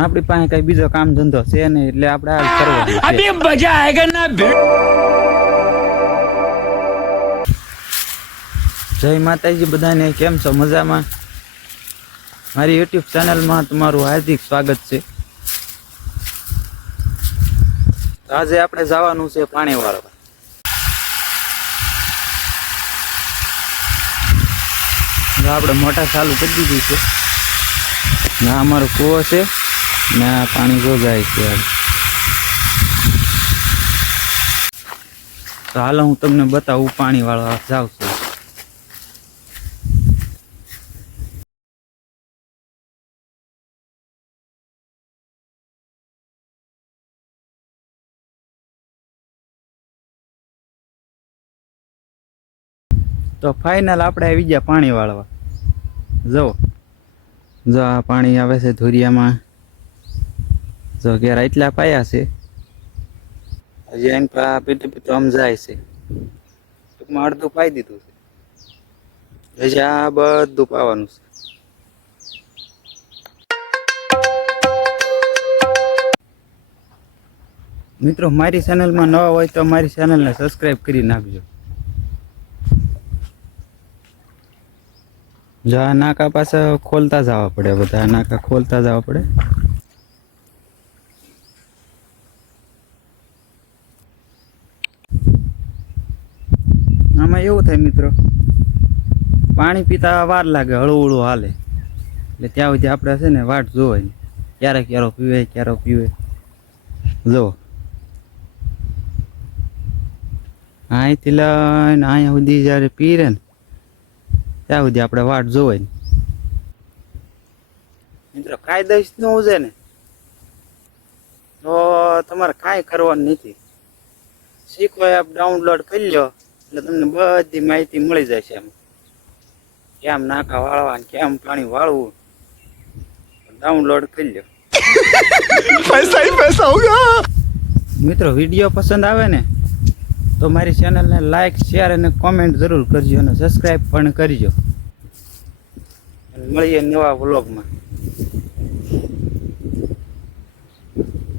આપણી પાસે કઈ બીજો કામ ધંધો છે નહીં એટલે આપણે આ કરવાનું છે. अभी मजा आएगा ना જય માતાજી બધાને, કેમ છો? મજામાં? મારી યુટ્યુબ ચેનલમાં તમારું હાર્દિક સ્વાગત છે. આજે આપણે જવાનું છે પાણી વાળવા. આપણે મોટા ચાલુ કરી દીધું છે. ના અમારો કૂવો છે ને આ પાણી જોગાય છે. તો હાલો હું તમને બતાવું પાણી વાળવા જાઉં છું. તો ફાઇનલ આપણે આવી ગયા પાણી વાળવા. જો આ પાણી આવે છે ધોરિયામાં. જો ઘેર એટલા પાયા છે, હજી એમ પીતું પીતું આમ જાય છે. ટૂંકમાં અડધું પાઈ દીધું છે, હજી આ બધું પાવાનું છે. મિત્રો, મારી ચેનલમાં નવા હોય તો મારી ચેનલને સબસ્ક્રાઈબ કરી નાખજો. જો આ નાકા પાસે ખોલતા જવા પડે, બધા નાકા ખોલતા જવા પડે. આમાં એવું થાય મિત્રો, પાણી પીતા વાર લાગે, હળવું હળવું હાલે. એટલે ત્યાં સુધી આપણે છે ને વાટ જોવાય, ક્યારેક ક્યારો પીવે. જો અહીંથી લઈને અહીંયા સુધી જ્યારે પીરે ને ત્યાં સુધી આપણે વાટ જોવાય. મિત્રો, કાયદેસ ન છે ને તો તમારે કાંઈ કરવાનું નથી. શીખો એપ ડાઉનલોડ કરી લો એટલે તમને બધી માહિતી મળી જાય છે. એમ કેમ નાકા વાળવા, કેમ પાણી વાળવું, ડાઉનલોડ કરી લો. पैसा ही पैसा होगा. મિત્રો, વિડીયો પસંદ આવે ને તો મારી ચેનલને લાઈક, શેર અને કોમેન્ટ જરૂર કરજો અને સબસ્ક્રાઈબ પણ કરજો. મળીએ નવા વ્લોગમાં.